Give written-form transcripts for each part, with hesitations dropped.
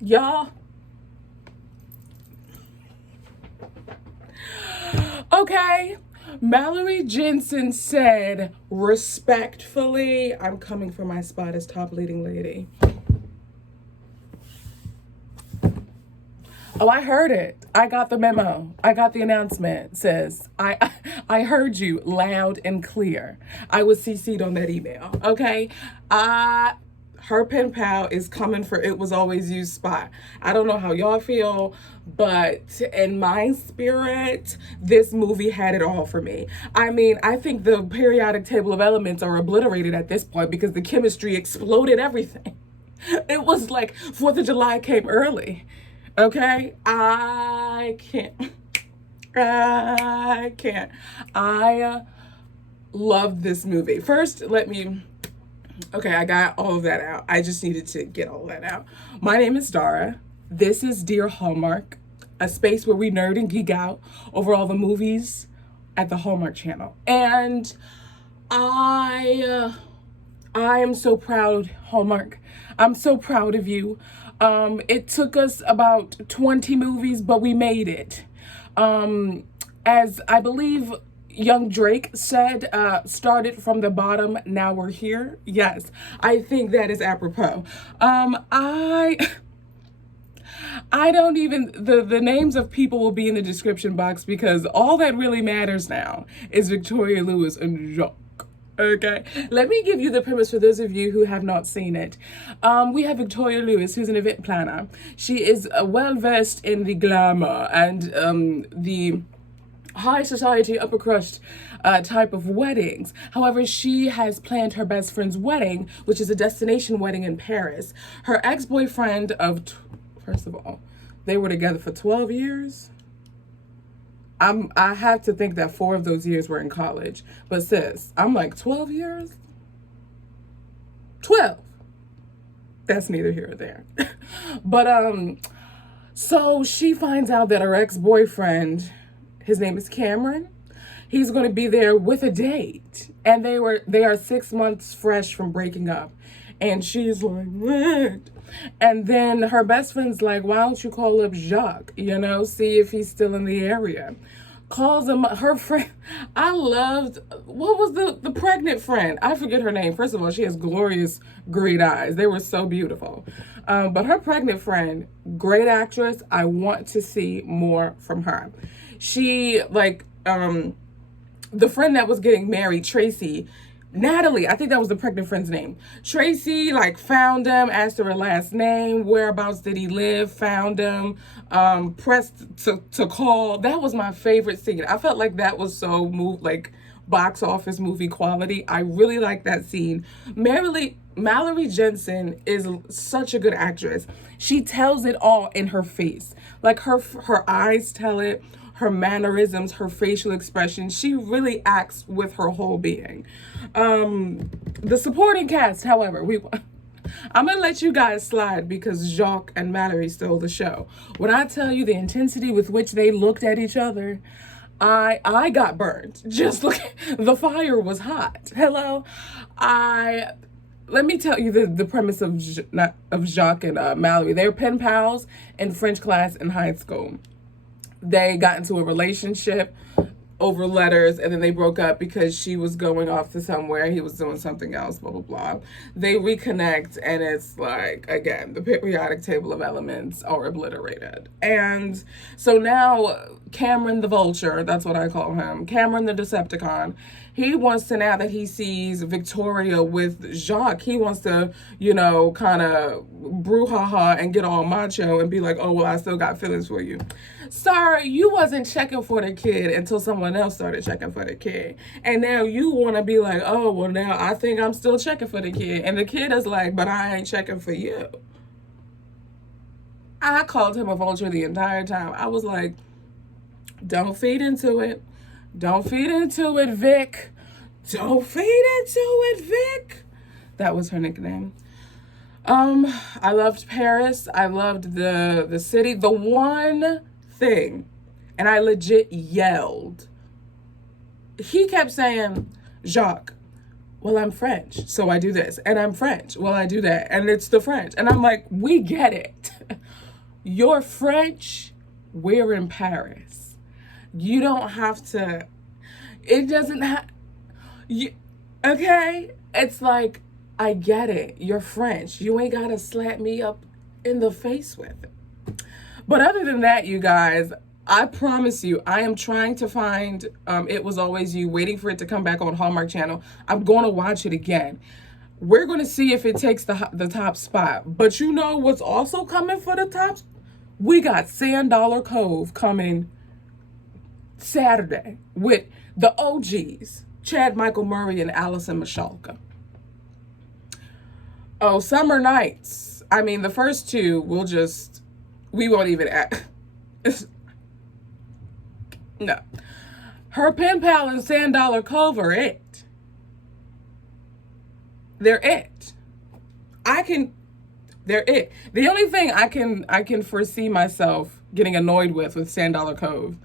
Y'all. Okay. Mallory Jansen said, respectfully, I'm coming for my spot as top leading lady. Oh, I heard it. I got the memo. I got the announcement. Sis, I heard you loud and clear. I was CC'd on that email. Okay, her pen pal is coming for It Was Always You's spot. I don't know how y'all feel, but in my spirit, this movie had it all for me. I mean, I think the periodic table of elements are obliterated at this point because the chemistry exploded everything. It was like 4th of July came early. Okay? I can't. I can't. I love this movie. First, let me. Okay, I got all of that out. I just needed to get all that out. My name is Dara. This is Dear Hallmark, a space where we nerd and geek out over all the movies at the Hallmark Channel. And I am so proud, Hallmark. I'm so proud of you. It took us about 20 movies, but we made it. As I believe young Drake said, started from the bottom, now we're here. Yes, I think that is apropos. I don't even, the names of people will be in the description box because all that really matters now is Victoria Lewis and Jacques. Okay, let me give you the premise for those of you who have not seen it. We have Victoria Lewis, who's an event planner. She is well versed in the glamour and the high society, upper crust type of weddings. However, she has planned her best friend's wedding, which is a destination wedding in Paris. Her ex-boyfriend of, first of all, they were together for 12 years. I have to think that 4 of those years were in college. But sis, I'm like, 12 years? 12. That's neither here or there. But so she finds out that her ex-boyfriend, his name is Cameron, he's going to be there with a date. And they are 6 months fresh from breaking up. And she's like, what? And then her best friend's like, why don't you call up Jacques, see if he's still in the area. Calls him, her friend, I loved, what was the pregnant friend? I forget her name. First of all, she has glorious green eyes. They were so beautiful. But her pregnant friend, great actress. I want to see more from her. She, the friend that was getting married, Tracy, Natalie, I think that was the pregnant friend's name. Tracy, found him, asked her last name, whereabouts did he live, found him, pressed to call. That was my favorite scene. I felt like that was so box office movie quality. I really like that scene. Mallory Jansen is such a good actress. She tells it all in her face. Her eyes tell it, her mannerisms, her facial expressions. She really acts with her whole being. The supporting cast, however, I'm gonna let you guys slide because Jacques and Mallory stole the show. When I tell you the intensity with which they looked at each other, I got burned. Just look, the fire was hot. Hello, let me tell you the premise of Jacques and Mallory. They were pen pals in French class in high school. They got into a relationship over letters, and then they broke up because she was going off to somewhere, he was doing something else, blah, blah, blah. They reconnect, and it's again, the periodic table of elements are obliterated. And so now Cameron the Vulture, that's what I call him, Cameron the Decepticon, he wants to, now that he sees Victoria with Jacques, he wants to, kind of brouhaha and get all macho and be like, oh, well, I still got feelings for you. Sir, you wasn't checking for the kid until someone else started checking for the kid. And now you want to be like, oh, well, now I think I'm still checking for the kid. And the kid is like, but I ain't checking for you. I called him a vulture the entire time. I was like, don't feed into it. Don't feed into it, Vic. Don't feed into it, Vic. That was her nickname. I loved Paris. I loved the city. The one thing, and I legit yelled. He kept saying, Jacques, well, I'm French, so I do this. And I'm French, well, I do that. And it's the French. And I'm like, we get it. You're French, we're in Paris. You don't have to, it doesn't have, you, okay? It's like, I get it. You're French. You ain't got to slap me up in the face with it. But other than that, you guys, I promise you, I am trying to find It Was Always You, waiting for it to come back on Hallmark Channel. I'm going to watch it again. We're going to see if it takes the top spot. But you know what's also coming for the top? We got Sand Dollar Cove coming Saturday with the OGs, Chad Michael Murray and Allison Michalka. Oh, Summer Nights. I mean, the first two, we won't even act. No. Her pen pal and Sand Dollar Cove are it. They're it. They're it. The only thing I can foresee myself getting annoyed with Sand Dollar Cove,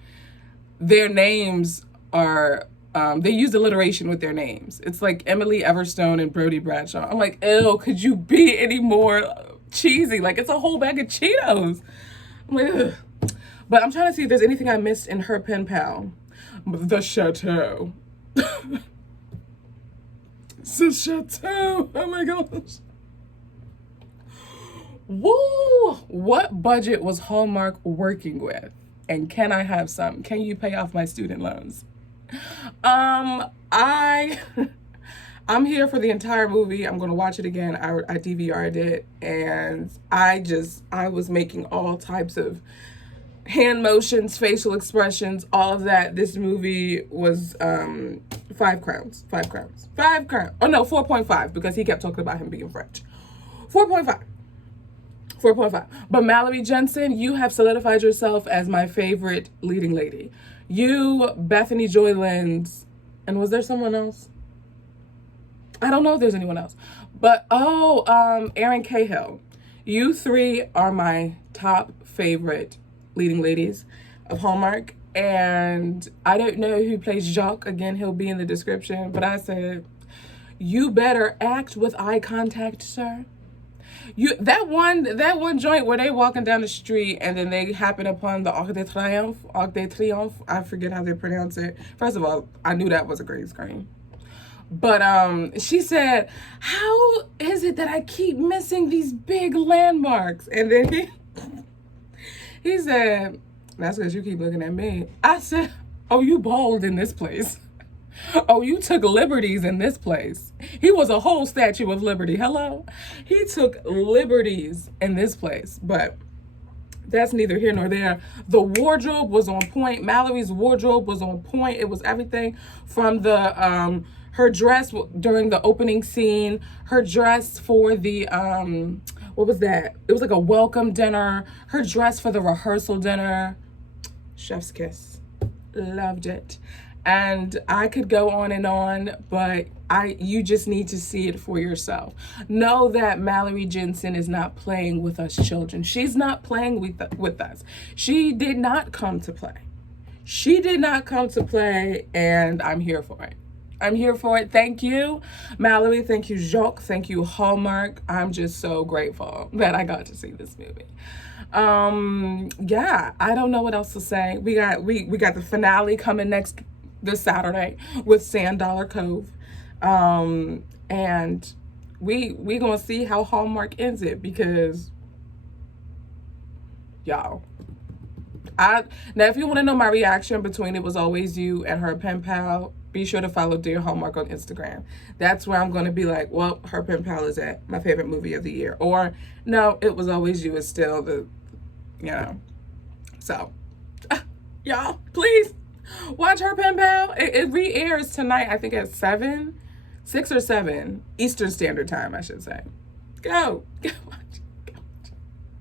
their names are, they use alliteration with their names. It's like Emily Everstone and Brody Bradshaw. I'm like, ew, could you be any more cheesy? Like, it's a whole bag of Cheetos. I'm like, ugh. But I'm trying to see if there's anything I missed in her pen pal. The Chateau. The Chateau. Oh my gosh. Woo! What budget was Hallmark working with? And can I have some? Can you pay off my student loans? I'm here for the entire movie. I'm gonna watch it again. I DVR'd it, and I was making all types of hand motions, facial expressions, all of that. This movie was 5 crowns. Oh no, 4.5, because he kept talking about him being French. 4.5. But Mallory Jansen, you have solidified yourself as my favorite leading lady. You, Bethany Joy Lenz, and was there someone else? I don't know if there's anyone else. But Erin Cahill. You three are my top favorite leading ladies of Hallmark. And I don't know who plays Jacques. Again, he'll be in the description. But I said, you better act with eye contact, sir. That one joint where they walking down the street and then they happen upon the Arc de Triomphe. I forget how they pronounce it. First of all, I knew that was a green screen. But she said, how is it that I keep missing these big landmarks? And then he said, that's because you keep looking at me. I said, oh, you balled in this place. Oh, you took liberties in this place. He was a whole Statue of Liberty. Hello? He took liberties in this place. But that's neither here nor there. The wardrobe was on point. Mallory's wardrobe was on point. It was everything from the her dress during the opening scene, her dress for the what was that? It was like a welcome dinner. Her dress for the rehearsal dinner. Chef's kiss. Loved it. And I could go on, but you just need to see it for yourself. Know that Mallory Jansen is not playing with us children. She's not playing with us. She did not come to play. And I'm here for it. Thank you, Mallory. Thank you, Jacques. Thank you, Hallmark. I'm just so grateful that I got to see this movie. Yeah, I don't know what else to say. We got the finale coming this Saturday with Sand Dollar Cove. And we gonna see how Hallmark ends it, because y'all, now if you want to know my reaction between It Was Always You and her pen pal, be sure to follow Dear Hallmark on Instagram. That's where I'm gonna be like, well, her pen pal is at my favorite movie of the year, or no, It Was Always You is still the, so y'all, please watch her pen pal. It re-airs tonight, I think at 6 or 7 Eastern Standard Time, I should say. Go watch.